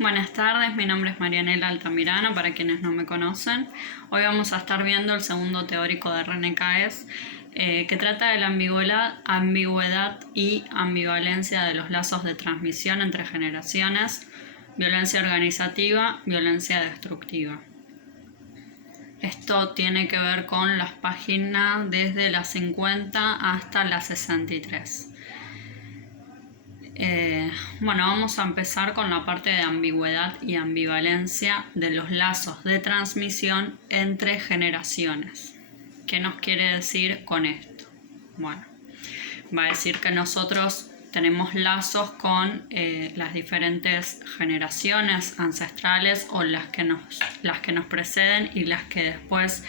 Buenas tardes, mi nombre es Marianela Altamirano, para quienes no me conocen. Hoy vamos a estar viendo el segundo teórico de René Caes, que trata de la ambigüedad y ambivalencia de los lazos de transmisión entre generaciones, violencia organizativa, violencia destructiva. Esto tiene que ver con las páginas desde las 50 hasta las 63. Vamos a empezar con la parte de ambigüedad y ambivalencia de los lazos de transmisión entre generaciones. ¿Qué nos quiere decir con esto? Bueno, va a decir que nosotros tenemos lazos con las diferentes generaciones ancestrales o las que nos preceden y las que después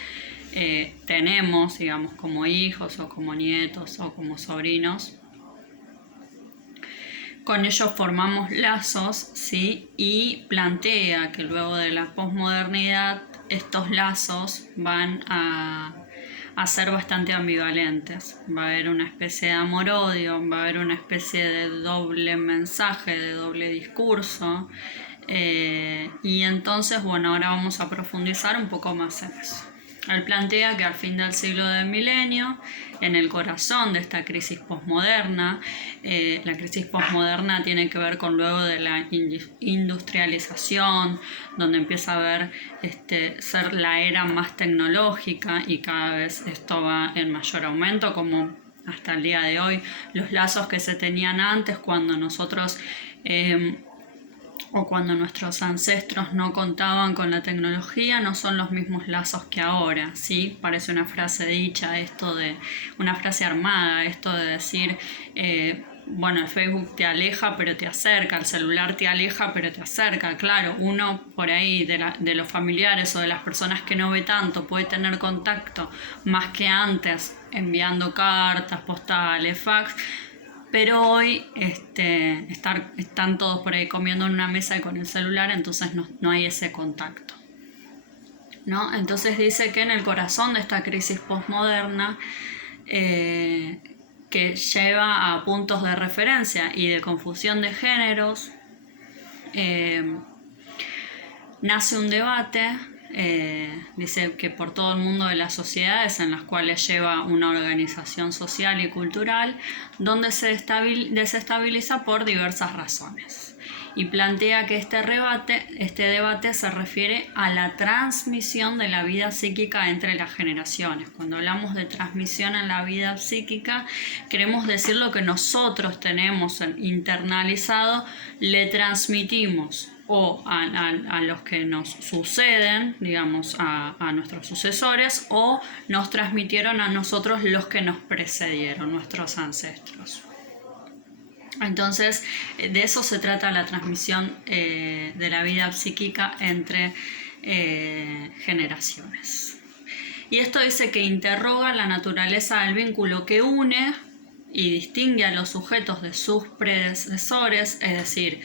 tenemos, digamos, como hijos o como nietos o como sobrinos. Con ellos formamos lazos, ¿sí? Y plantea que luego de la posmodernidad estos lazos van a ser bastante ambivalentes. Va a haber una especie de amor-odio, va a haber una especie de doble mensaje, de doble discurso. Y entonces, ahora vamos a profundizar un poco más en eso. Él plantea que al fin del siglo del milenio, en el corazón de esta crisis posmoderna, la crisis posmoderna tiene que ver con luego de la industrialización, donde empieza a haber ser la era más tecnológica y cada vez esto va en mayor aumento, como hasta el día de hoy los lazos que se tenían antes cuando nosotros o cuando nuestros ancestros no contaban con la tecnología no son los mismos lazos que ahora, ¿sí? Parece una frase dicha, una frase armada, esto de decir, el Facebook te aleja pero te acerca, el celular te aleja pero te acerca. Claro, uno por ahí de los familiares o de las personas que no ve tanto puede tener contacto más que antes enviando cartas, postales, fax. Pero hoy están todos por ahí comiendo en una mesa y con el celular, entonces no hay ese contacto, ¿no? Entonces dice que en el corazón de esta crisis posmoderna, que lleva a puntos de referencia y de confusión de géneros, nace un debate. Dice que por todo el mundo de las sociedades en las cuales lleva una organización social y cultural, donde se desestabiliza por diversas razones. Y plantea que este debate se refiere a la transmisión de la vida psíquica entre las generaciones. Cuando hablamos de transmisión en la vida psíquica, queremos decir lo que nosotros tenemos internalizado, le transmitimos o a los que nos suceden, digamos, a nuestros sucesores, o nos transmitieron a nosotros los que nos precedieron, nuestros ancestros. Entonces, de eso se trata la transmisión de la vida psíquica entre generaciones. Y esto dice que interroga la naturaleza del vínculo que une y distingue a los sujetos de sus predecesores, es decir,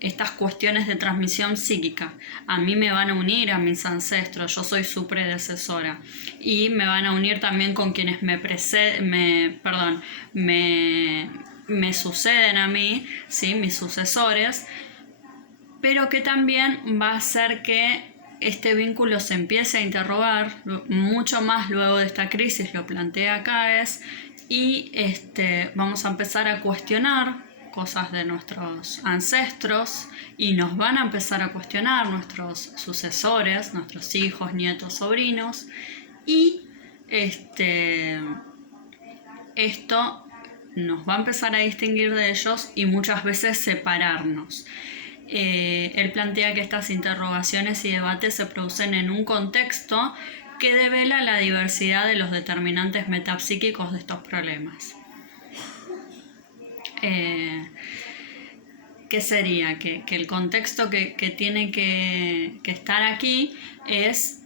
estas cuestiones de transmisión psíquica. A mí me van a unir a mis ancestros, yo soy su predecesora, y me van a unir también con quienes me suceden a mí, ¿sí? Mis sucesores, pero que también va a hacer que este vínculo se empiece a interrogar mucho más luego de esta crisis, lo plantea Caes, y vamos a empezar a cuestionar cosas de nuestros ancestros y nos van a empezar a cuestionar nuestros sucesores, nuestros hijos, nietos, sobrinos, y esto nos va a empezar a distinguir de ellos y muchas veces separarnos. Él plantea que estas interrogaciones y debates se producen en un contexto que devela la diversidad de los determinantes metapsíquicos de estos problemas. ¿Qué sería? Que el contexto que tiene que estar aquí es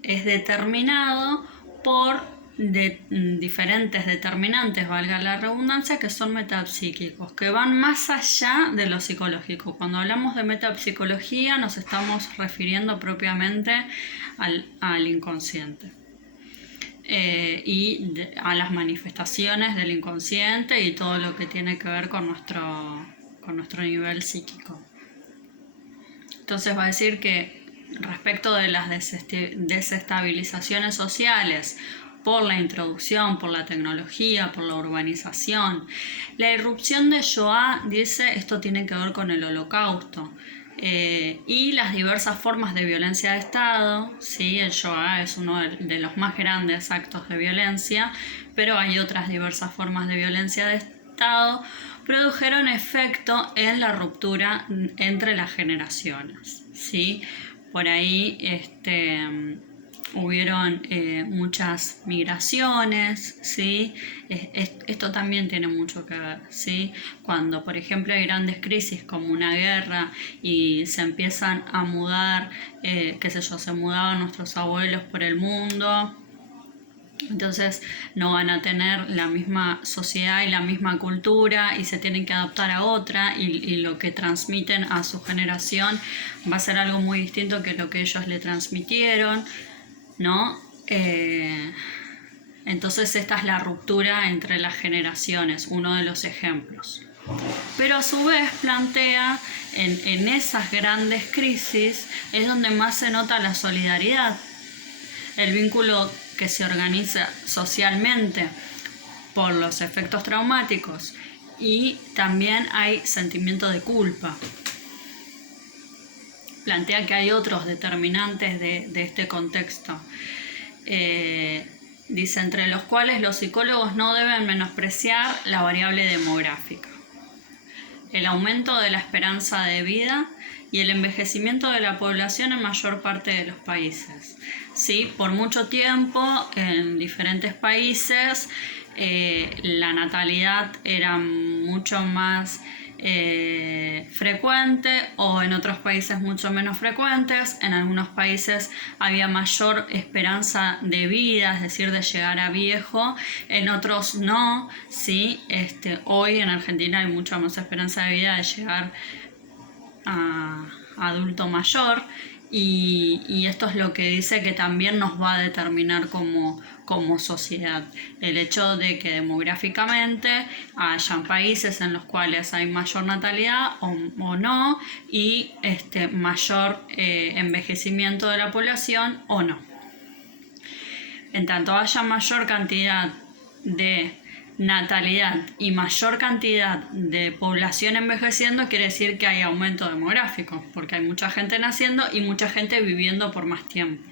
determinado por diferentes determinantes, valga la redundancia, que son metapsíquicos, que van más allá de lo psicológico. Cuando hablamos de metapsicología nos estamos refiriendo propiamente al inconsciente. Y a las manifestaciones del inconsciente y todo lo que tiene que ver con con nuestro nivel psíquico. Entonces va a decir que respecto de las desestabilizaciones sociales por la introducción, por la tecnología, por la urbanización, la irrupción de Shoah, dice, esto tiene que ver con el Holocausto. Y las diversas formas de violencia de Estado, ¿sí? El Shoah es uno de los más grandes actos de violencia, pero hay otras diversas formas de violencia de Estado, produjeron efecto en la ruptura entre las generaciones, ¿sí? Por ahí hubieron muchas migraciones, ¿sí? Esto también tiene mucho que ver, ¿sí? Cuando, por ejemplo, hay grandes crisis como una guerra y se empiezan a mudar, qué sé yo, se mudaban nuestros abuelos por el mundo. Entonces no van a tener la misma sociedad y la misma cultura y se tienen que adaptar a otra y lo que transmiten a su generación va a ser algo muy distinto que lo que ellos le transmitieron, ¿no? Entonces esta es la ruptura entre las generaciones, uno de los ejemplos. Pero a su vez plantea en esas grandes crisis es donde más se nota la solidaridad, el vínculo que se organiza socialmente por los efectos traumáticos y también hay sentimiento de culpa. Plantea que hay otros determinantes de este contexto. Dice, entre los cuales los psicólogos no deben menospreciar la variable demográfica, el aumento de la esperanza de vida y el envejecimiento de la población en mayor parte de los países. ¿Sí? Por mucho tiempo, en diferentes países, la natalidad era mucho más frecuente o en otros países mucho menos frecuentes. En algunos países había mayor esperanza de vida, es decir, de llegar a viejo, en otros no, ¿sí? Hoy en Argentina hay mucha más esperanza de vida de llegar a adulto mayor y esto es lo que dice que también nos va a determinar como sociedad. El hecho de que demográficamente hayan países en los cuales hay mayor natalidad o no y mayor envejecimiento de la población o no. En tanto haya mayor cantidad de natalidad y mayor cantidad de población envejeciendo, quiere decir que hay aumento demográfico, porque hay mucha gente naciendo y mucha gente viviendo por más tiempo.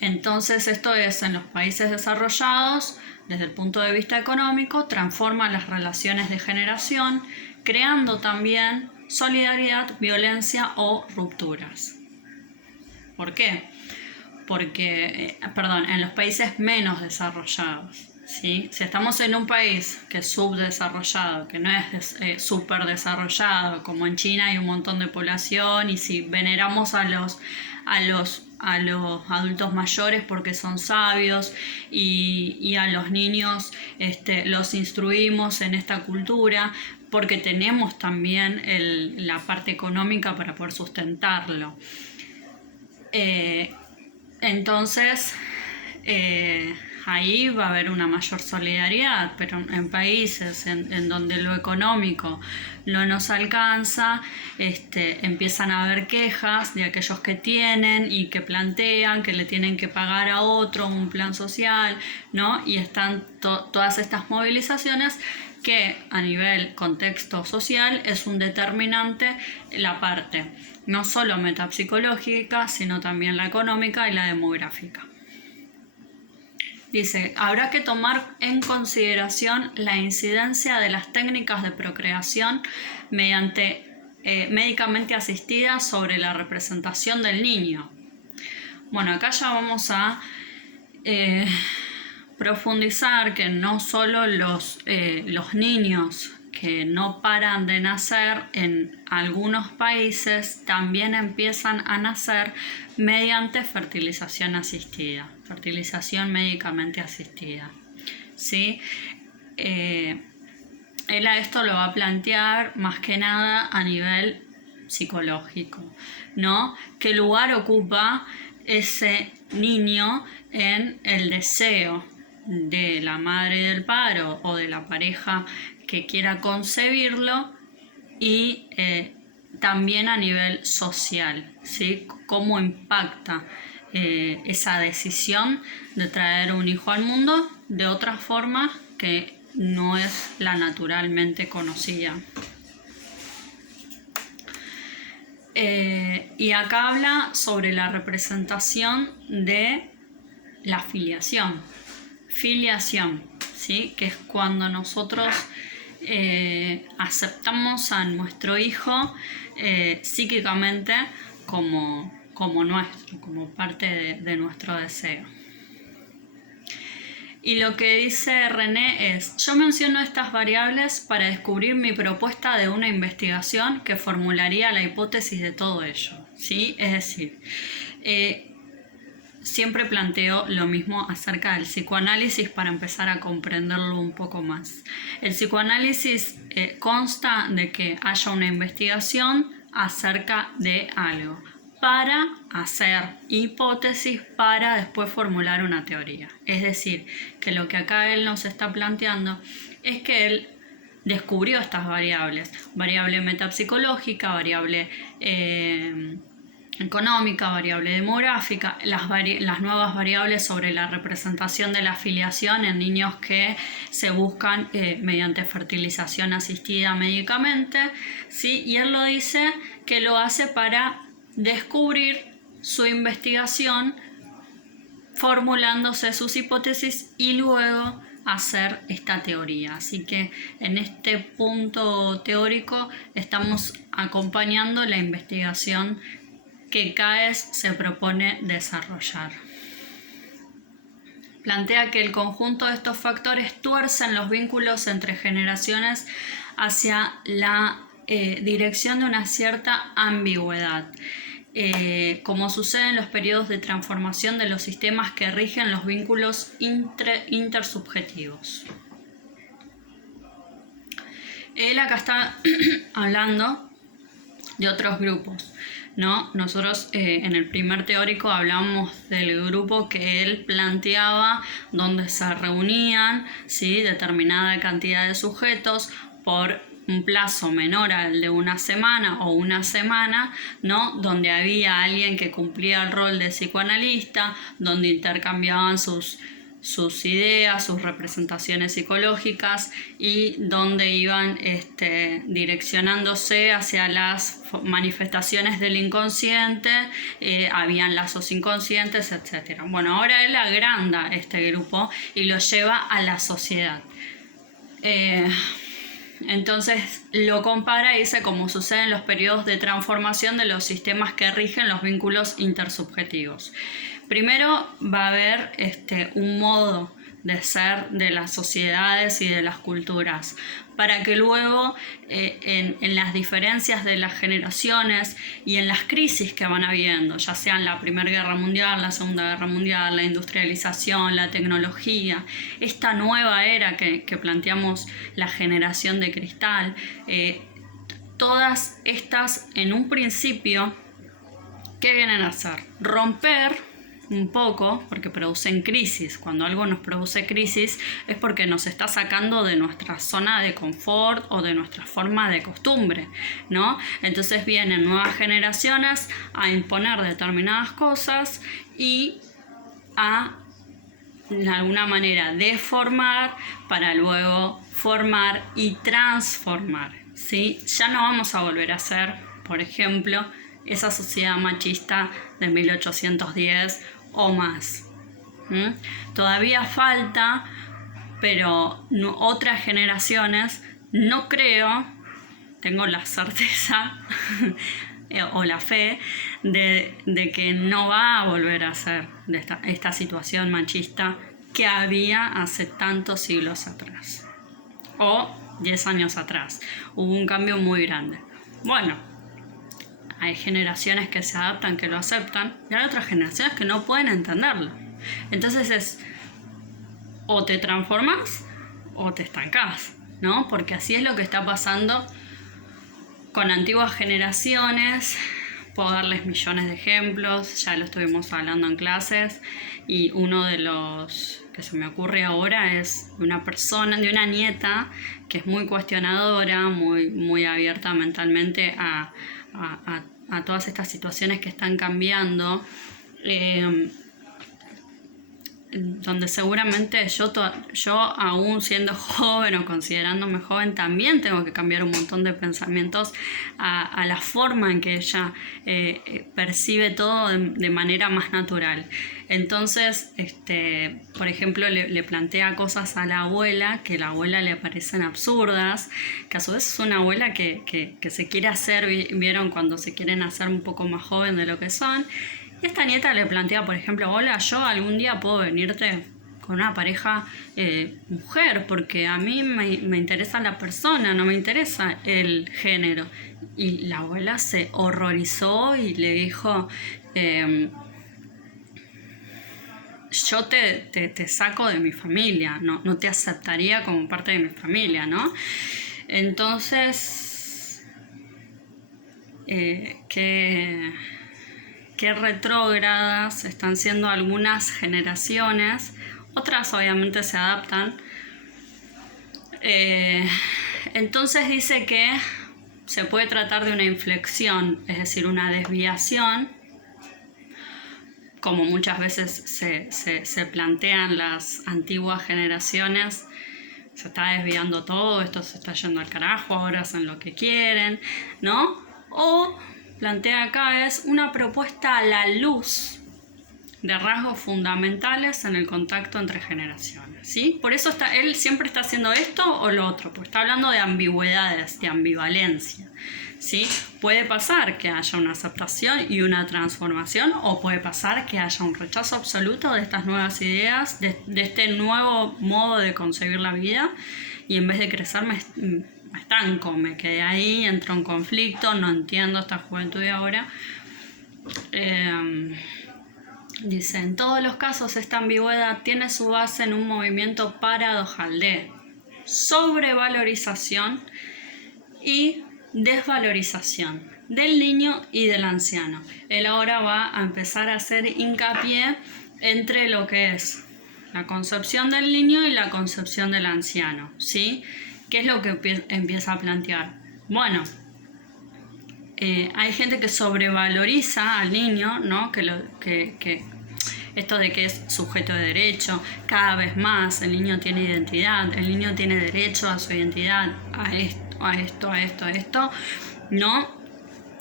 Entonces esto es en los países desarrollados, desde el punto de vista económico, transforma las relaciones de generación, creando también solidaridad, violencia o rupturas. ¿Por qué? Porque, en los países menos desarrollados. ¿Sí? Si estamos en un país que es subdesarrollado, que no es súper desarrollado, como en China hay un montón de población y si veneramos a los adultos mayores porque son sabios y a los niños los instruimos en esta cultura porque tenemos también la parte económica para poder sustentarlo. Entonces ahí va a haber una mayor solidaridad, pero en países en donde lo económico no nos alcanza, empiezan a haber quejas de aquellos que tienen y que plantean que le tienen que pagar a otro un plan social, ¿no? Y están todas estas movilizaciones que a nivel contexto social es un determinante la parte no solo metapsicológica, sino también la económica y la demográfica. Dice, habrá que tomar en consideración la incidencia de las técnicas de procreación médicamente asistidas sobre la representación del niño. Bueno, acá ya vamos a profundizar que no solo los niños que no paran de nacer en algunos países también empiezan a nacer mediante fertilización asistida, fertilización médicamente asistida, ¿sí? Él a esto lo va a plantear más que nada a nivel psicológico, ¿no? ¿Qué lugar ocupa ese niño en el deseo de la madre del padre o de la pareja que quiera concebirlo y también a nivel social, ¿sí? Cómo impacta esa decisión de traer un hijo al mundo de otra forma que no es la naturalmente conocida. Y acá habla sobre la representación de la filiación. Filiación, ¿sí? Que es cuando nosotros aceptamos a nuestro hijo psíquicamente como nuestro, como parte de nuestro deseo. Y lo que dice René es: yo menciono estas variables para descubrir mi propuesta de una investigación que formularía la hipótesis de todo ello, ¿sí? Es decir, siempre planteo lo mismo acerca del psicoanálisis para empezar a comprenderlo un poco más. El psicoanálisis consta de que haya una investigación acerca de algo para hacer hipótesis para después formular una teoría. Es decir, que lo que acá él nos está planteando es que él descubrió estas variables: variable metapsicológica, variable económica, variable demográfica, las nuevas variables sobre la representación de la filiación en niños que se buscan mediante fertilización asistida médicamente, ¿sí? Y él lo dice que lo hace para descubrir su investigación, formulándose sus hipótesis y luego hacer esta teoría. Así que en este punto teórico estamos acompañando la investigación que CAES se propone desarrollar. Plantea que el conjunto de estos factores tuercen los vínculos entre generaciones hacia la dirección de una cierta ambigüedad, como sucede en los periodos de transformación de los sistemas que rigen los vínculos intersubjetivos. Él acá está hablando de otros grupos, ¿no? Nosotros en el primer teórico hablamos del grupo que él planteaba, donde se reunían, ¿sí?, determinada cantidad de sujetos por un plazo menor al de una semana o una semana, ¿no?, donde había alguien que cumplía el rol de psicoanalista, donde intercambiaban sus ideas, sus representaciones psicológicas y donde iban direccionándose hacia las manifestaciones del inconsciente, habían lazos inconscientes, etc. Bueno, ahora él agranda este grupo y lo lleva a la sociedad. Entonces lo compara y dice: como sucede en los periodos de transformación de los sistemas que rigen los vínculos intersubjetivos. Primero va a haber un modo de ser de las sociedades y de las culturas, para que luego en las diferencias de las generaciones y en las crisis que van habiendo, ya sean la Primera Guerra Mundial, la Segunda Guerra Mundial, la industrialización, la tecnología, esta nueva era que planteamos, la generación de cristal, todas estas en un principio, ¿qué vienen a hacer? Romper un poco, porque producen crisis. Cuando algo nos produce crisis es porque nos está sacando de nuestra zona de confort o de nuestra forma de costumbre, ¿no? Entonces vienen nuevas generaciones a imponer determinadas cosas y a, de alguna manera, deformar para luego formar y transformar, ¿sí? Ya no vamos a volver a ser, por ejemplo, esa sociedad machista de 1810 o más. Todavía falta, pero otras generaciones, no creo, tengo la certeza o la fe de que no va a volver a ser de esta situación machista que había hace tantos siglos atrás o 10 años atrás. Hubo un cambio muy grande. Bueno, hay generaciones que se adaptan, que lo aceptan, y hay otras generaciones que no pueden entenderlo. Entonces es: o te transformas o te estancás, ¿no? Porque así es lo que está pasando con antiguas generaciones. Puedo darles millones de ejemplos, ya lo estuvimos hablando en clases, y uno de los que se me ocurre ahora es de una persona, de una nieta que es muy cuestionadora, muy abierta mentalmente a todas estas situaciones que están cambiando, donde seguramente yo aún siendo joven o considerándome joven también tengo que cambiar un montón de pensamientos a la forma en que ella percibe todo de manera más natural. Entonces, por ejemplo, le plantea cosas a la abuela que a la abuela le parecen absurdas, que a su vez es una abuela que se quiere hacer, vieron cuando se quieren hacer un poco más joven de lo que son. Y esta nieta le plantea, por ejemplo, hola, yo algún día puedo venirte con una pareja mujer, porque a mí me interesa la persona, no me interesa el género. Y la abuela se horrorizó y le dijo, yo te saco de mi familia, no te aceptaría como parte de mi familia, ¿no? Entonces, qué retrógradas están siendo algunas generaciones, otras obviamente se adaptan. Entonces dice que se puede tratar de una inflexión, es decir, una desviación, como muchas veces se plantean las antiguas generaciones. Se está desviando todo, esto se está yendo al carajo, ahora hacen lo que quieren, ¿no? O plantea acá es una propuesta a la luz de rasgos fundamentales en el contacto entre generaciones, ¿sí? Por eso él siempre está haciendo esto o lo otro, porque está hablando de ambigüedades, de ambivalencia, ¿sí? Puede pasar que haya una aceptación y una transformación, o puede pasar que haya un rechazo absoluto de estas nuevas ideas, de este nuevo modo de concebir la vida, y en vez de crecer me estanco, me quedé ahí, entro en conflicto, no entiendo esta juventud de ahora. Dice, en todos los casos esta ambigüedad tiene su base en un movimiento paradojal de sobrevalorización y desvalorización del niño y del anciano. Él ahora va a empezar a hacer hincapié entre lo que es la concepción del niño y la concepción del anciano, ¿sí? ¿Qué es lo que empieza a plantear? Bueno, hay gente que sobrevaloriza al niño, ¿no? Que esto de que es sujeto de derecho, cada vez más el niño tiene identidad, el niño tiene derecho a su identidad, a esto, ¿no?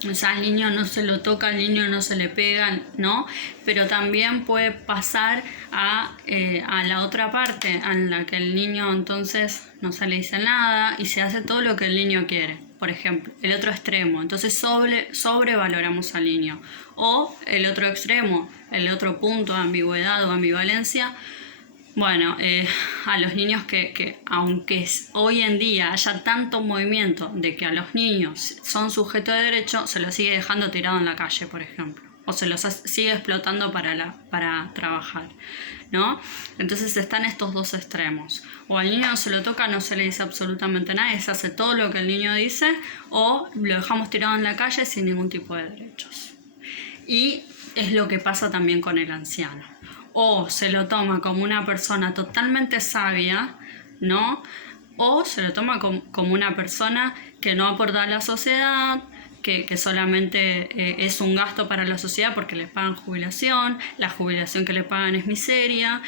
O sea, al niño no se lo toca, al niño no se le pega, ¿no? Pero también puede pasar a la otra parte, en la que el niño entonces no se le dice nada y se hace todo lo que el niño quiere. Por ejemplo, el otro extremo. Entonces sobrevaloramos al niño. O el otro extremo, el otro punto de ambigüedad o ambivalencia. Bueno, a los niños que aunque hoy en día haya tanto movimiento de que a los niños son sujetos de derecho, se los sigue dejando tirado en la calle, por ejemplo, o se los sigue explotando para trabajar, ¿no? Entonces están estos dos extremos. O al niño no se lo toca, no se le dice absolutamente nada, y se hace todo lo que el niño dice, o lo dejamos tirado en la calle sin ningún tipo de derechos. Y es lo que pasa también con el anciano. O se lo toma como una persona totalmente sabia, ¿no? O se lo toma como una persona que no aporta a la sociedad, que solamente es un gasto para la sociedad porque le pagan jubilación, la jubilación que le pagan es miseria,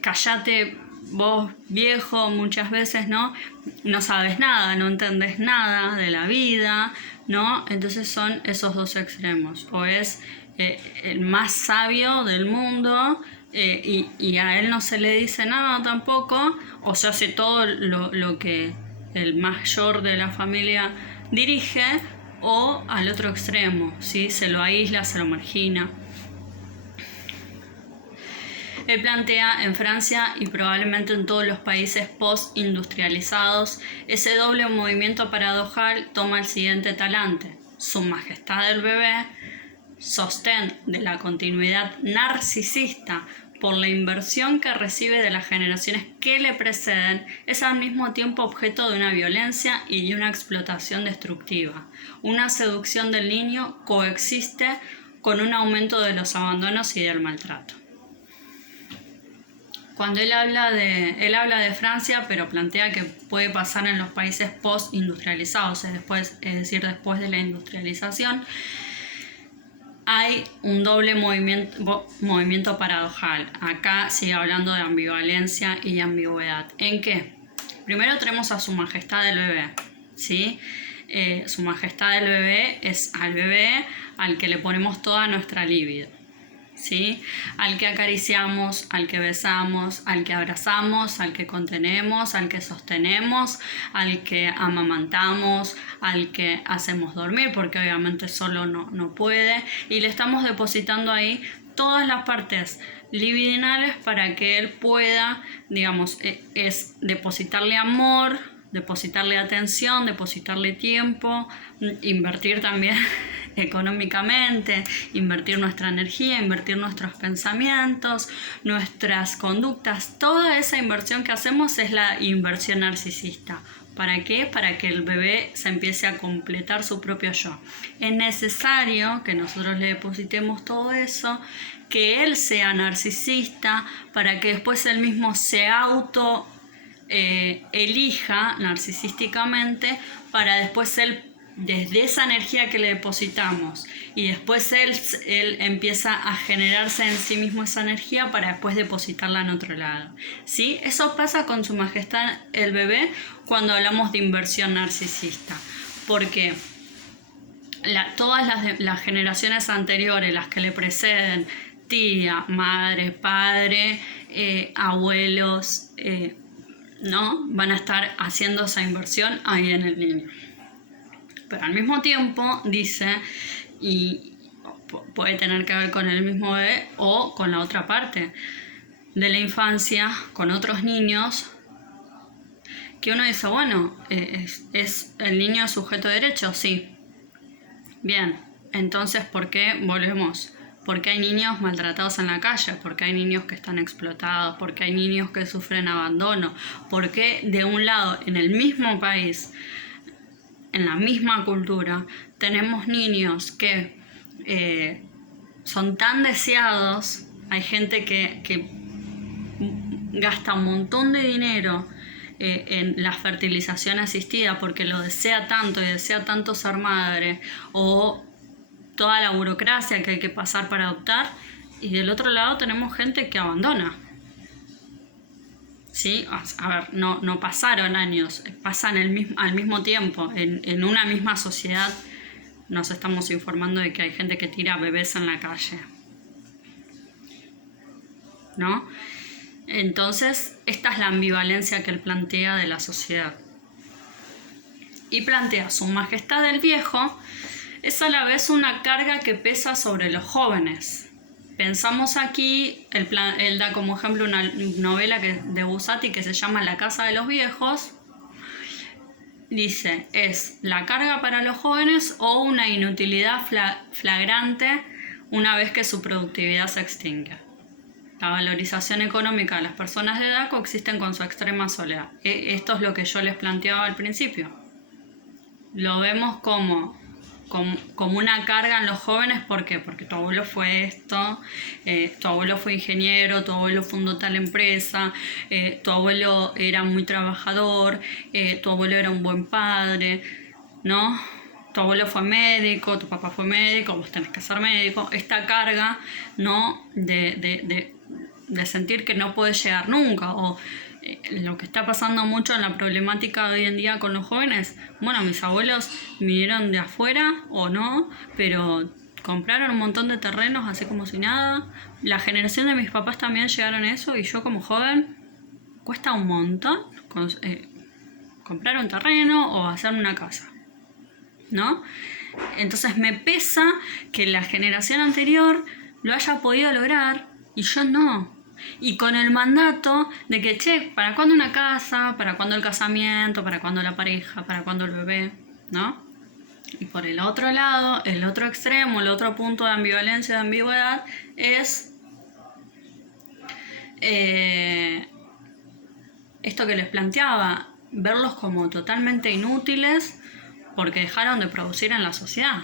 cállate vos viejo muchas veces, ¿no? No sabes nada, no entendés nada de la vida, ¿no? Entonces son esos dos extremos, o es el más sabio del mundo, y a él no se le dice nada tampoco, o se hace todo lo que el mayor de la familia dirige, o al otro extremo, ¿sí? Se lo aísla, se lo margina. Él plantea en Francia y probablemente en todos los países post-industrializados, ese doble movimiento paradojal toma el siguiente talante: su majestad del bebé, sostén de la continuidad narcisista por la inversión que recibe de las generaciones que le preceden, es al mismo tiempo objeto de una violencia y de una explotación destructiva. Una seducción del niño coexiste con un aumento de los abandonos y del maltrato. Cuando él habla de Francia, pero plantea que puede pasar en los países post-industrializados, es decir, después de la industrialización, hay un doble movimiento paradojal. Acá sigue hablando de ambivalencia y ambigüedad. ¿En qué? Primero tenemos a Su Majestad el Bebé, ¿sí? Su Majestad el Bebé es al bebé al que le ponemos toda nuestra libido, ¿sí? Al que acariciamos, al que besamos, al que abrazamos, al que contenemos, al que sostenemos, al que amamantamos, al que hacemos dormir, porque obviamente solo no puede, y le estamos depositando ahí todas las partes libidinales para que él pueda, digamos, es depositarle amor, depositarle atención, depositarle tiempo, invertir también económicamente, invertir nuestra energía, invertir nuestros pensamientos, nuestras conductas. Toda esa inversión que hacemos es la inversión narcisista. ¿Para qué? Para que el bebé se empiece a completar su propio yo. Es necesario que nosotros le depositemos todo eso, que él sea narcisista, para que después él mismo se elija narcisísticamente, para después él, desde esa energía que le depositamos, y después él empieza a generarse en sí mismo esa energía para después depositarla en otro lado, ¿sí? Eso pasa con Su Majestad el Bebé cuando hablamos de inversión narcisista, porque todas las generaciones anteriores, las que le preceden, tía, madre, padre, abuelos, ¿no? Van a estar haciendo esa inversión ahí en el niño. Pero al mismo tiempo dice, y puede tener que ver con el mismo bebé o con la otra parte de la infancia, con otros niños, que uno dice, bueno, ¿es el niño sujeto de derecho? Sí. Bien, entonces, ¿por qué volvemos? Porque hay niños maltratados en la calle, porque hay niños que están explotados, porque hay niños que sufren abandono, porque de un lado, en el mismo país, en la misma cultura, tenemos niños que son tan deseados. Hay gente que gasta un montón de dinero en la fertilización asistida porque lo desea tanto y desea tanto ser madre, o toda la burocracia que hay que pasar para adoptar, y del otro lado tenemos gente que abandona. ¿Sí? A ver, no pasaron años, pasan al mismo tiempo. En una misma sociedad nos estamos informando de que hay gente que tira bebés en la calle, ¿no? Entonces, esta es la ambivalencia que él plantea de la sociedad. Y plantea Su Majestad el Viejo, es a la vez una carga que pesa sobre los jóvenes. Pensamos aquí, él da como ejemplo una novela de Buzzati que se llama La Casa de los Viejos. Dice, es la carga para los jóvenes o una inutilidad flagrante una vez que su productividad se extingue. La valorización económica de las personas de edad coexisten con su extrema soledad. Esto es lo que yo les planteaba al principio. Lo vemos como una carga en los jóvenes. ¿Por qué? Porque tu abuelo fue esto, tu abuelo fue ingeniero, tu abuelo fundó tal empresa, tu abuelo era muy trabajador, tu abuelo era un buen padre, ¿no? Tu abuelo fue médico, tu papá fue médico, vos tenés que ser médico. Esta carga, ¿no? de sentir que no puedes llegar nunca, o lo que está pasando mucho en la problemática de hoy en día con los jóvenes. Bueno, mis abuelos vinieron de afuera o no, pero compraron un montón de terrenos así como si nada. La generación de mis papás también llegaron a eso, y yo como joven cuesta un montón comprar un terreno o hacer una casa, ¿no? Entonces me pesa que la generación anterior lo haya podido lograr y yo no. Y con el mandato de que, che, ¿para cuándo una casa? ¿Para cuándo el casamiento? ¿Para cuándo la pareja? ¿Para cuándo el bebé? ¿No? Y por el otro lado, el otro extremo, el otro punto de ambivalencia, de ambigüedad, es esto que les planteaba, verlos como totalmente inútiles porque dejaron de producir en la sociedad.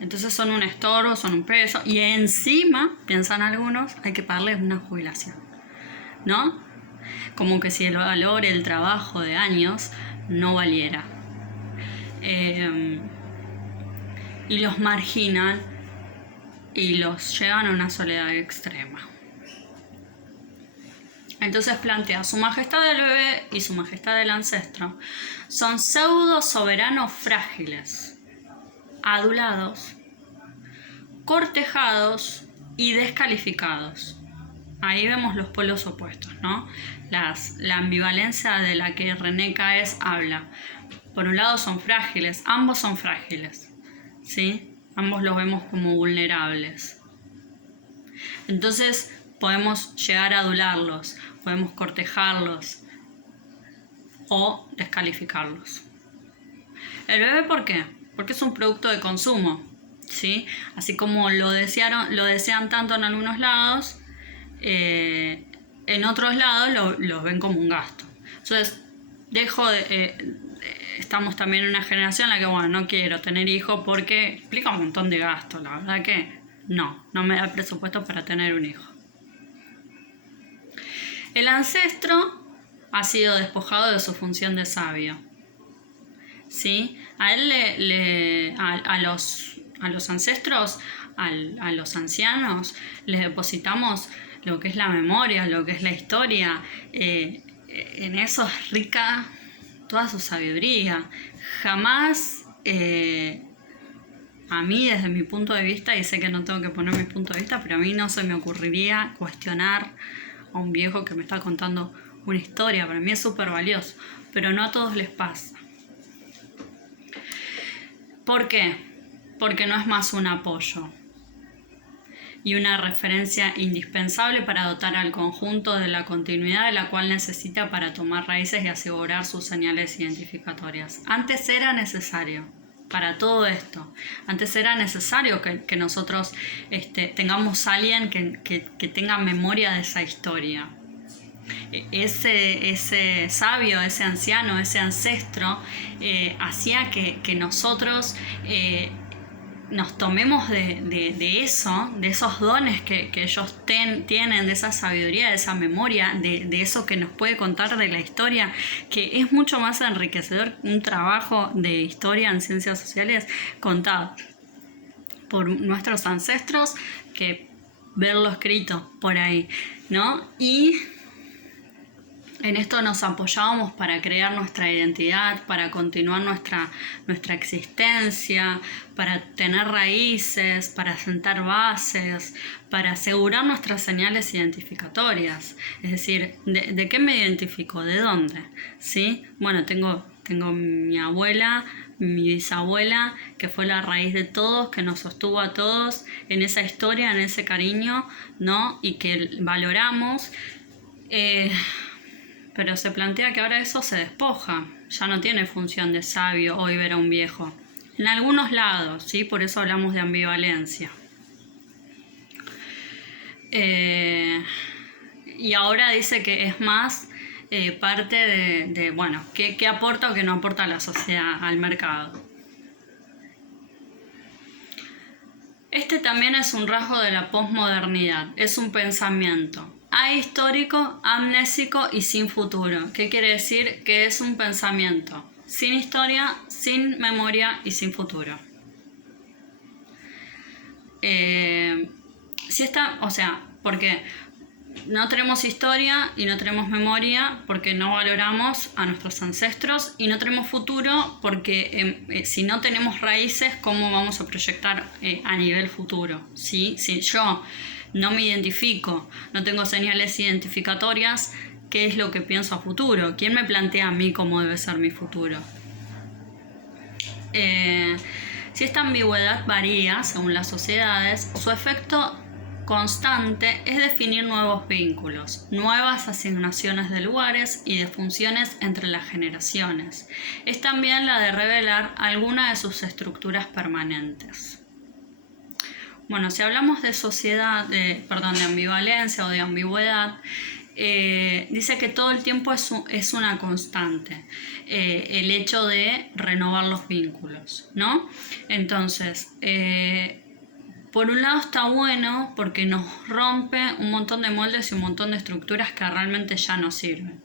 Entonces son un estorbo, son un peso, y encima, piensan algunos, hay que pagarles una jubilación. ¿no? Como que si el valor, el trabajo de años no valiera. Y los marginan y los llevan a una soledad extrema. Entonces plantea: Su Majestad el Bebé y Su Majestad el Ancestro son pseudo soberanos frágiles, adulados, cortejados y descalificados. Ahí vemos los polos opuestos, ¿no? La ambivalencia de la que René Caes habla. Por un lado son frágiles, ambos son frágiles, ¿sí? Ambos los vemos como vulnerables. Entonces podemos llegar a adularlos, podemos cortejarlos o descalificarlos. El bebé, ¿por qué? Porque es un producto de consumo, ¿sí? Así como lo desean tanto en algunos lados, en otros lados los ven como un gasto. Entonces, estamos también en una generación en la que, bueno, no quiero tener hijos porque implica un montón de gastos. La verdad que no me da presupuesto para tener un hijo. El ancestro ha sido despojado de su función de sabio, ¿sí? A él a los ancestros, a los ancianos, les depositamos lo que es la memoria, lo que es la historia. En eso es rica toda su sabiduría. Jamás, a mí desde mi punto de vista, y sé que no tengo que poner mi punto de vista, pero a mí no se me ocurriría cuestionar a un viejo que me está contando una historia. Para mí es súper valioso, pero no a todos les pasa. ¿Por qué? Porque no es más un apoyo y una referencia indispensable para dotar al conjunto de la continuidad de la cual necesita para tomar raíces y asegurar sus señales identificatorias. Antes era necesario para todo esto. Antes era necesario que nosotros tengamos a alguien que tenga memoria de esa historia. Ese sabio, ese anciano, ese ancestro hacía que nosotros nos tomemos de eso, de esos dones que ellos tienen, de esa sabiduría, de esa memoria, de eso que nos puede contar de la historia, que es mucho más enriquecedor un trabajo de historia en ciencias sociales contado por nuestros ancestros que verlo escrito por ahí, ¿no? Y en esto nos apoyábamos para crear nuestra identidad, para continuar nuestra existencia, para tener raíces, para sentar bases, para asegurar nuestras señales identificatorias. Es decir, ¿de qué me identifico? ¿De dónde? ¿Sí? Bueno, tengo mi abuela, mi bisabuela, que fue la raíz de todos, que nos sostuvo a todos en esa historia, en ese cariño, ¿no? Y que valoramos. Pero se plantea que ahora eso se despoja, ya no tiene función de sabio hoy ver a un viejo. En algunos lados, ¿sí? Por eso hablamos de ambivalencia. Y ahora dice que es más parte de bueno, qué aporta o qué no aporta a la sociedad, al mercado. Este también es un rasgo de la posmodernidad, es un pensamiento ahistórico, amnésico y sin futuro. ¿Qué quiere decir? Que es un pensamiento sin historia, sin memoria y sin futuro. Porque no tenemos historia y no tenemos memoria porque no valoramos a nuestros ancestros, y no tenemos futuro porque si no tenemos raíces, ¿cómo vamos a proyectar a nivel futuro? ¿Sí? Si yo no me identifico, no tengo señales identificatorias, ¿qué es lo que pienso a futuro? ¿Quién me plantea a mí cómo debe ser mi futuro? Si esta ambigüedad varía según las sociedades, su efecto constante es definir nuevos vínculos, nuevas asignaciones de lugares y de funciones entre las generaciones. Es también la de revelar alguna de sus estructuras permanentes. Bueno, si hablamos de sociedad, de ambivalencia o de ambigüedad, dice que todo el tiempo es una constante, el hecho de renovar los vínculos, ¿no? Entonces, por un lado está bueno porque nos rompe un montón de moldes y un montón de estructuras que realmente ya no sirven,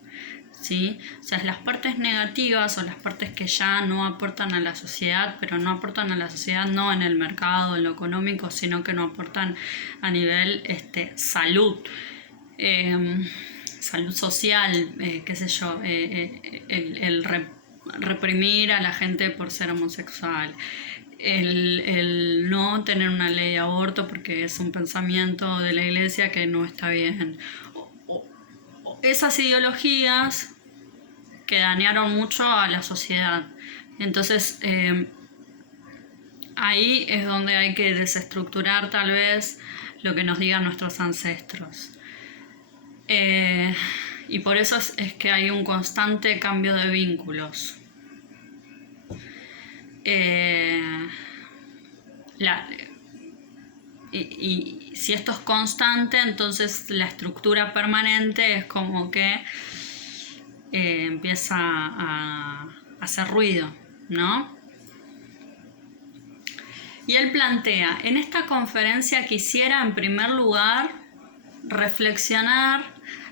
¿sí? O sea, las partes negativas o las partes que ya no aportan a la sociedad, pero no aportan a la sociedad no en el mercado, en lo económico, sino que no aportan a nivel salud, salud social, qué sé yo, reprimir a la gente por ser homosexual, el no tener una ley de aborto porque es un pensamiento de la iglesia que no está bien. Esas ideologías que dañaron mucho a la sociedad. Entonces, ahí es donde hay que desestructurar tal vez lo que nos digan nuestros ancestros. Y por eso es que hay un constante cambio de vínculos. Y si esto es constante, entonces la estructura permanente es como que empieza a hacer ruido, ¿no? Y él plantea, en esta conferencia quisiera en primer lugar reflexionar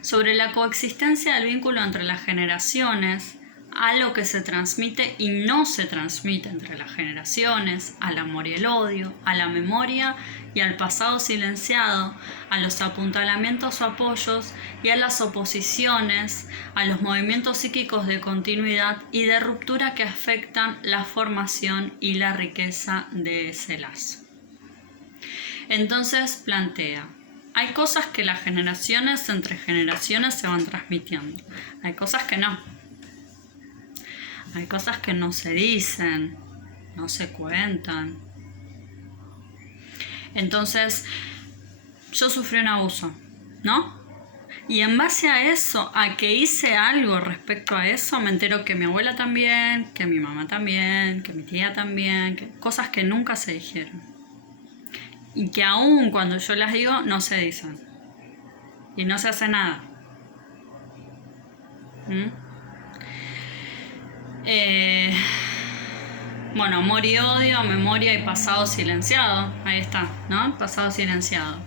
sobre la coexistencia del vínculo entre las generaciones, a lo que se transmite y no se transmite entre las generaciones, al amor y el odio, a la memoria y al pasado silenciado, a los apuntalamientos o apoyos y a las oposiciones, a los movimientos psíquicos de continuidad y de ruptura que afectan la formación y la riqueza de ese lazo. Entonces plantea, hay cosas que las generaciones entre generaciones se van transmitiendo, hay cosas que no. Hay cosas que no se dicen, no se cuentan. Entonces, yo sufrí un abuso, ¿no? Y en base a eso, a que hice algo respecto a eso, me entero que mi abuela también, que mi mamá también, que mi tía también, que cosas que nunca se dijeron. Y que aún cuando yo las digo, no se dicen. Y no se hace nada. Bueno, amor y odio, memoria y pasado silenciado. Ahí está, ¿no? Pasado silenciado.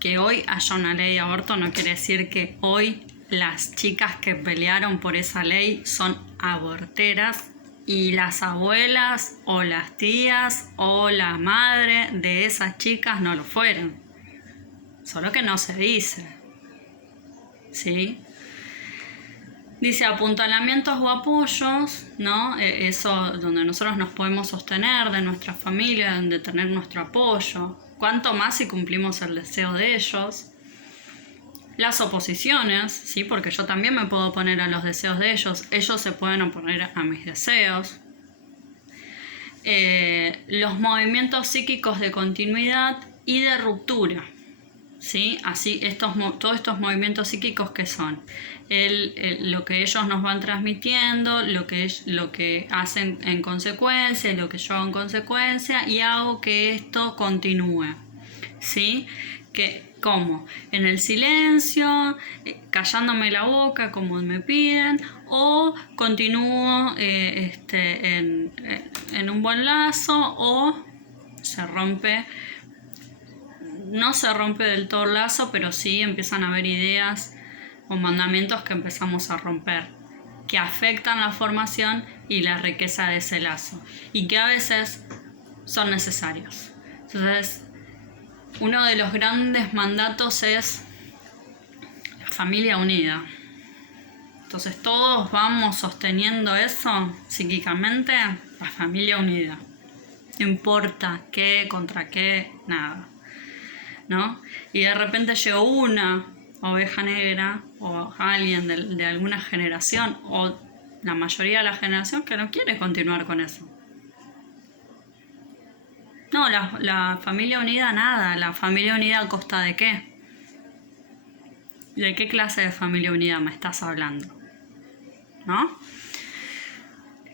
Que hoy haya una ley de aborto no quiere decir que hoy las chicas que pelearon por esa ley son aborteras y las abuelas o las tías o la madre de esas chicas no lo fueron. Solo que no se dice. ¿Sí? Dice apuntalamientos o apoyos, ¿no? Eso donde nosotros nos podemos sostener de nuestra familia, donde tener nuestro apoyo. Cuanto más si cumplimos el deseo de ellos. Las oposiciones, ¿sí? Porque yo también me puedo oponer a los deseos de ellos. Ellos se pueden oponer a mis deseos. Los movimientos psíquicos de continuidad y de ruptura. ¿Sí? Así, todos estos movimientos psíquicos que son lo que ellos nos van transmitiendo, lo que hacen en consecuencia, lo que yo hago en consecuencia y hago que esto continúe. ¿Sí? ¿Cómo? En el silencio, callándome la boca como me piden, o continúo en un buen lazo, o se rompe. No se rompe del todo el lazo, pero sí empiezan a haber ideas o mandamientos que empezamos a romper, que afectan la formación y la riqueza de ese lazo, y que a veces son necesarios. Entonces, uno de los grandes mandatos es la familia unida. Entonces, todos vamos sosteniendo eso psíquicamente, la familia unida. No importa qué, contra qué, nada. ¿No? Y de repente llegó una oveja negra o alguien de alguna generación o la mayoría de la generación que no quiere continuar con eso. No, la familia unida nada. La familia unida ¿a costa de qué? ¿De qué clase de familia unida me estás hablando? ¿No?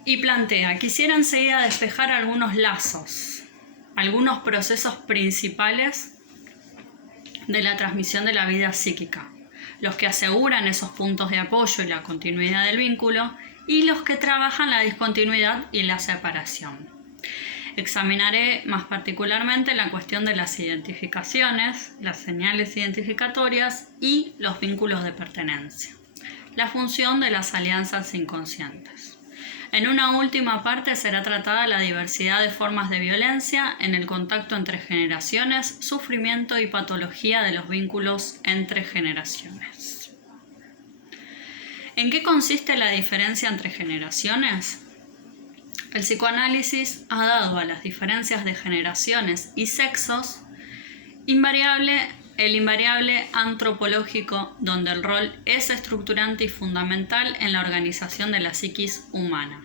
Y plantea, quisiera enseguida despejar algunos lazos, algunos procesos principales de la transmisión de la vida psíquica, los que aseguran esos puntos de apoyo y la continuidad del vínculo, y los que trabajan la discontinuidad y la separación. Examinaré más particularmente la cuestión de las identificaciones, las señales identificatorias y los vínculos de pertenencia, la función de las alianzas inconscientes. En una última parte será tratada la diversidad de formas de violencia en el contacto entre generaciones, sufrimiento y patología de los vínculos entre generaciones. ¿En qué consiste la diferencia entre generaciones? El psicoanálisis ha dado a las diferencias de generaciones y sexos el invariable antropológico, donde el rol es estructurante y fundamental en la organización de la psiquis humana.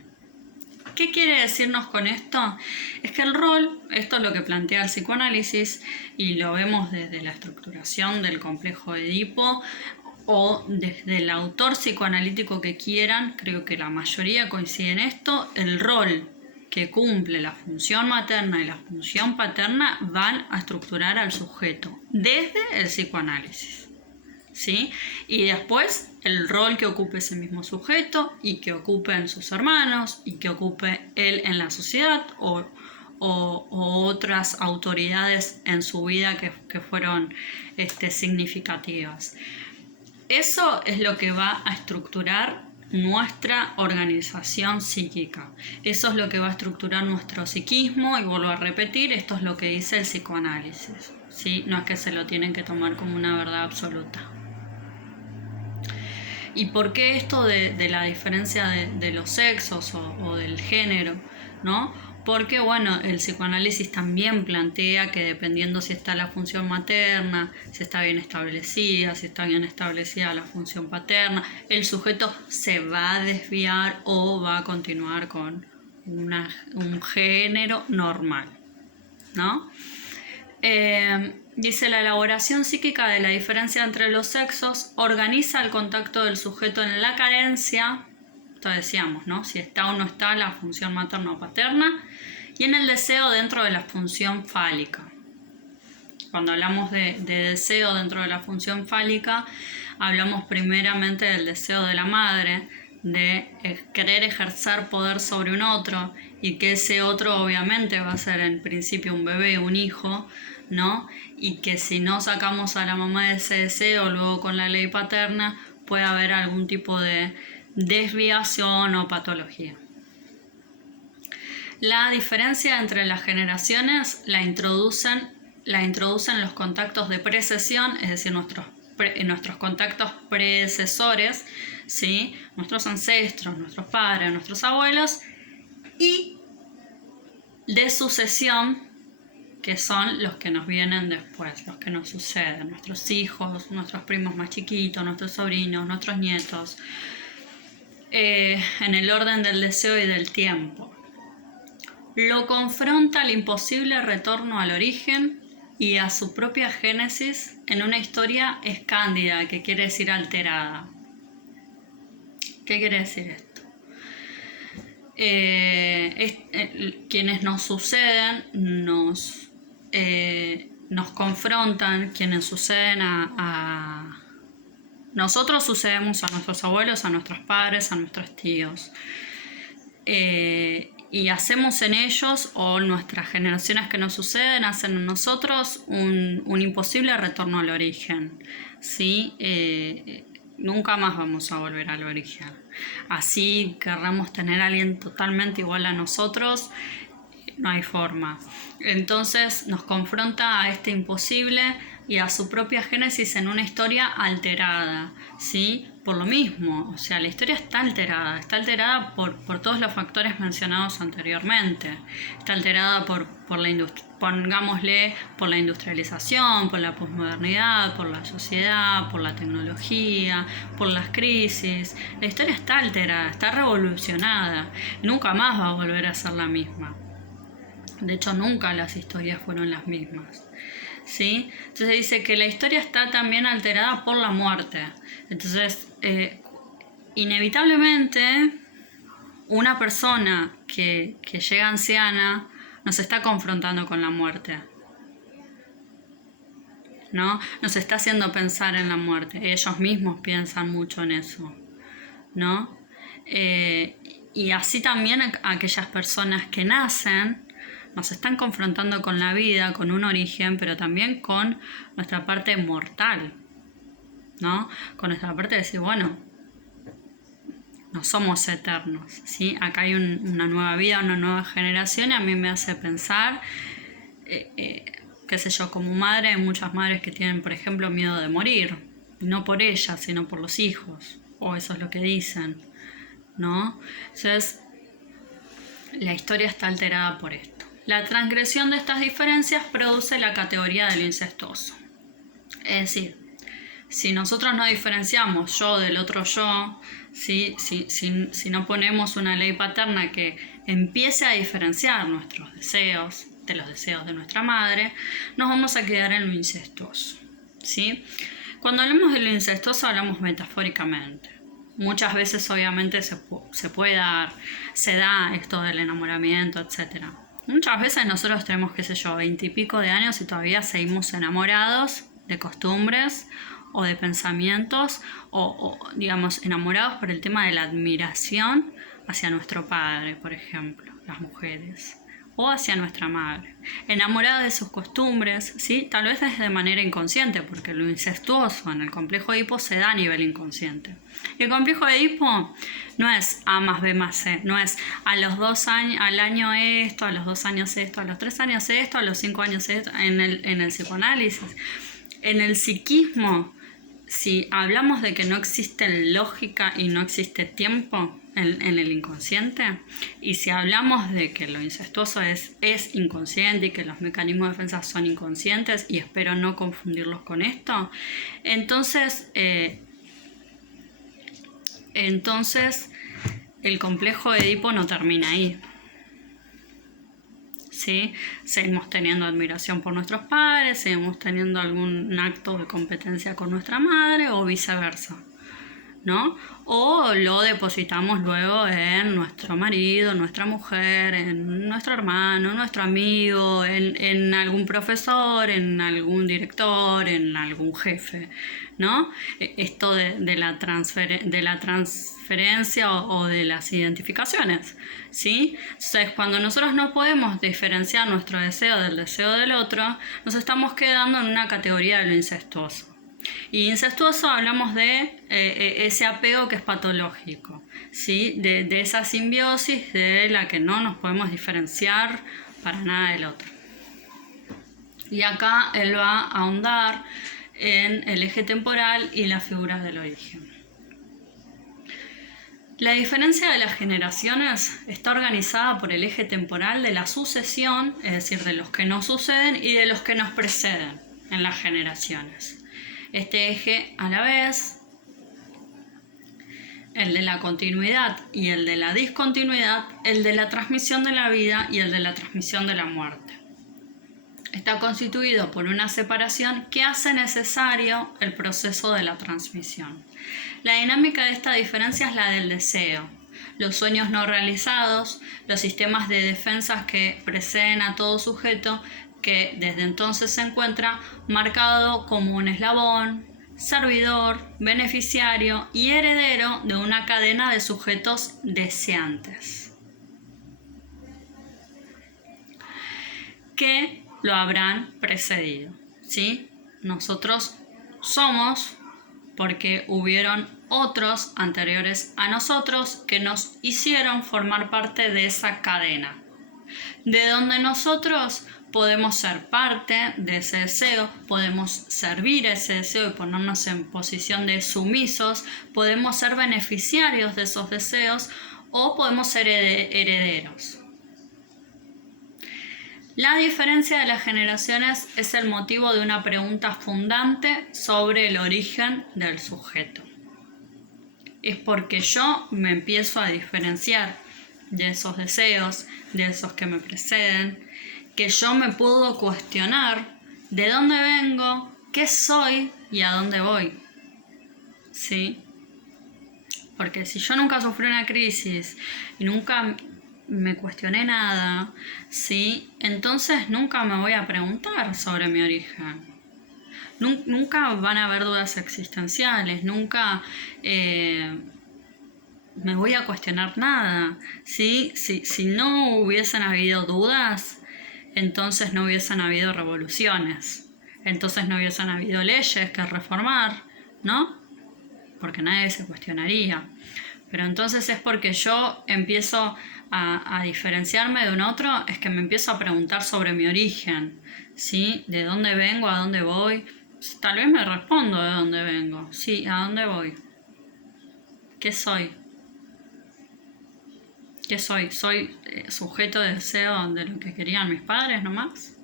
¿Qué quiere decirnos con esto? Es que el rol, esto es lo que plantea el psicoanálisis y lo vemos desde la estructuración del complejo de Edipo o desde el autor psicoanalítico que quieran, creo que la mayoría coincide en esto, el rol que cumple la función materna y la función paterna van a estructurar al sujeto desde el psicoanálisis, ¿sí? Y después el rol que ocupe ese mismo sujeto y que ocupen sus hermanos y que ocupe él en la sociedad o otras autoridades en su vida que fueron significativas. Eso es lo que va a estructurar nuestra organización psíquica. Eso es lo que va a estructurar nuestro psiquismo y vuelvo a repetir, esto es lo que dice el psicoanálisis, ¿sí? No es que se lo tienen que tomar como una verdad absoluta. ¿Y por qué esto de la diferencia de los sexos o del género, ¿no? Porque, bueno, el psicoanálisis también plantea que dependiendo si está la función materna, si está bien establecida, si está bien establecida la función paterna, el sujeto se va a desviar o va a continuar con un género normal, ¿no? Dice, la elaboración psíquica de la diferencia entre los sexos organiza el contacto del sujeto en la carencia, esto decíamos, ¿no? Si está o no está la función materna o paterna, y en el deseo dentro de la función fálica. Cuando hablamos de deseo dentro de la función fálica, hablamos primeramente del deseo de la madre, de querer ejercer poder sobre un otro, y que ese otro obviamente va a ser en principio un bebé, un hijo, ¿no? Y que si no sacamos a la mamá de ese deseo, luego con la ley paterna, puede haber algún tipo de desviación o patología. La diferencia entre las generaciones la introducen los contactos de precesión, es decir, nuestros contactos predecesores, ¿sí? Nuestros ancestros, nuestros padres, nuestros abuelos, y de sucesión, que son los que nos vienen después, los que nos suceden, nuestros hijos, nuestros primos más chiquitos, nuestros sobrinos, nuestros nietos, en el orden del deseo y del tiempo. Lo confronta al imposible retorno al origen y a su propia génesis en una historia escándida, que quiere decir alterada. ¿Qué quiere decir esto? Quienes nos suceden nos confrontan, quienes suceden a nosotros sucedemos a nuestros abuelos, a nuestros padres, a nuestros tíos. Y hacemos en ellos, o nuestras generaciones que nos suceden, hacen en nosotros un imposible retorno al origen, ¿sí? Nunca más vamos a volver al origen. Así querramos tener a alguien totalmente igual a nosotros, no hay forma. Entonces nos confronta a este imposible y a su propia génesis en una historia alterada, ¿sí? Por lo mismo, o sea, la historia está alterada por todos los factores mencionados anteriormente. Está alterada por la industrialización, por la posmodernidad, por la sociedad, por la tecnología, por las crisis. La historia está alterada, está revolucionada. Nunca más va a volver a ser la misma. De hecho, nunca las historias fueron las mismas, ¿sí? Entonces dice que la historia está también alterada por la muerte. Entonces, inevitablemente, una persona que llega anciana nos está confrontando con la muerte, ¿no? Nos está haciendo pensar en la muerte. Ellos mismos piensan mucho en eso, ¿no? Y así también aquellas personas que nacen, nos están confrontando con la vida, con un origen, pero también con nuestra parte mortal, ¿no? Con nuestra parte de decir, bueno, no somos eternos, ¿sí? Acá hay una nueva vida, una nueva generación, y a mí me hace pensar, qué sé yo, como madre, hay muchas madres que tienen, por ejemplo, miedo de morir, no por ellas, sino por los hijos, o eso es lo que dicen, ¿no? Entonces, la historia está alterada por esto. La transgresión de estas diferencias produce la categoría del incestuoso. Es decir, si nosotros no diferenciamos yo del otro yo, si no ponemos una ley paterna que empiece a diferenciar nuestros deseos de los deseos de nuestra madre, nos vamos a quedar en lo incestuoso, ¿sí? Cuando hablamos de lo incestuoso hablamos metafóricamente. Muchas veces obviamente se da esto del enamoramiento, etc. Muchas veces nosotros tenemos, qué sé yo, 20 y pico de años y todavía seguimos enamorados de costumbres o de pensamientos o digamos, enamorados por el tema de la admiración hacia nuestro padre, por ejemplo, las mujeres, o hacia nuestra madre, enamorada de sus costumbres, ¿sí? Tal vez es de manera inconsciente, porque lo incestuoso en el complejo de Edipo se da a nivel inconsciente. Y el complejo de Edipo no es A más B más C, no es a los 2 años, al año esto, a los 2 años esto, a los 3 años esto, a los 5 años esto, en el psicoanálisis. En el psiquismo, si hablamos de que no existe lógica y no existe tiempo en el inconsciente, y si hablamos de que lo incestuoso es inconsciente y que los mecanismos de defensa son inconscientes, y espero no confundirlos con esto, entonces el complejo de Edipo no termina ahí. ¿Sí? Seguimos teniendo admiración por nuestros padres, seguimos teniendo algún acto de competencia con nuestra madre o viceversa, ¿no? O lo depositamos luego en nuestro marido, nuestra mujer, en nuestro hermano, nuestro amigo, en algún profesor, en algún director, en algún jefe, ¿no? Esto de la transferencia o de las identificaciones, ¿sí? Entonces, cuando nosotros no podemos diferenciar nuestro deseo del deseo del otro, nos estamos quedando en una categoría de lo incestuoso. Y incestuoso hablamos de ese apego que es patológico, ¿sí? De esa simbiosis de la que no nos podemos diferenciar para nada del otro. Y acá él va a ahondar en el eje temporal y las figuras del origen. La diferencia de las generaciones está organizada por el eje temporal de la sucesión, es decir, de los que nos suceden y de los que nos preceden en las generaciones. Este eje, a la vez, el de la continuidad y el de la discontinuidad, el de la transmisión de la vida y el de la transmisión de la muerte. Está constituido por una separación que hace necesario el proceso de la transmisión. La dinámica de esta diferencia es la del deseo, los sueños no realizados, los sistemas de defensas que preceden a todo sujeto que desde entonces se encuentra marcado como un eslabón, servidor, beneficiario y heredero de una cadena de sujetos deseantes, que lo habrán precedido, ¿sí? Nosotros somos porque hubieron otros anteriores a nosotros que nos hicieron formar parte de esa cadena, de donde nosotros podemos ser parte de ese deseo, podemos servir ese deseo y ponernos en posición de sumisos, podemos ser beneficiarios de esos deseos o podemos ser herederos. La diferencia de las generaciones es el motivo de una pregunta fundante sobre el origen del sujeto. Es porque yo me empiezo a diferenciar de esos deseos, de esos que me preceden, que yo me puedo cuestionar de dónde vengo, qué soy y a dónde voy, ¿sí? Porque si yo nunca sufrí una crisis y nunca me cuestioné nada, ¿sí? Entonces nunca me voy a preguntar sobre mi origen. Nunca van a haber dudas existenciales, nunca me voy a cuestionar nada, ¿sí? Si no hubiesen habido dudas, entonces no hubiesen habido revoluciones, entonces no hubiesen habido leyes que reformar, ¿no? Porque nadie se cuestionaría. Pero entonces es porque yo empiezo a diferenciarme de un otro, es que me empiezo a preguntar sobre mi origen, ¿sí? ¿De dónde vengo? ¿A dónde voy? Tal vez me respondo de dónde vengo, sí, ¿a dónde voy? ¿Qué soy? ¿Qué soy? ¿Soy sujeto de deseo de lo que querían mis padres nomás?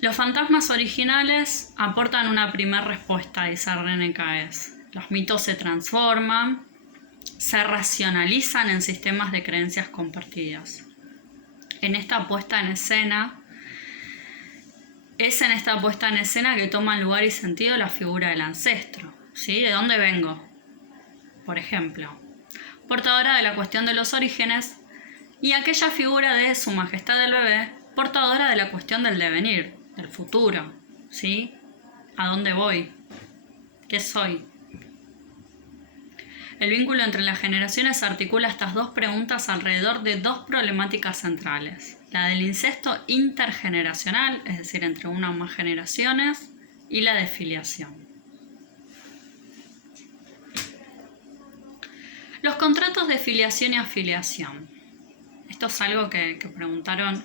Los fantasmas originales aportan una primera respuesta, dice René Caes. Los mitos se transforman, se racionalizan en sistemas de creencias compartidas. En esta puesta en escena que toma lugar y sentido la figura del ancestro, ¿sí? ¿De dónde vengo? Por ejemplo, portadora de la cuestión de los orígenes, y aquella figura de Su Majestad el Bebé, portadora de la cuestión del devenir, del futuro, ¿sí? ¿A dónde voy? ¿Qué soy? El vínculo entre las generaciones articula estas dos preguntas alrededor de dos problemáticas centrales: la del incesto intergeneracional, es decir, entre una o más generaciones, y la de filiación. Los contratos de filiación y afiliación. Esto es algo que preguntaron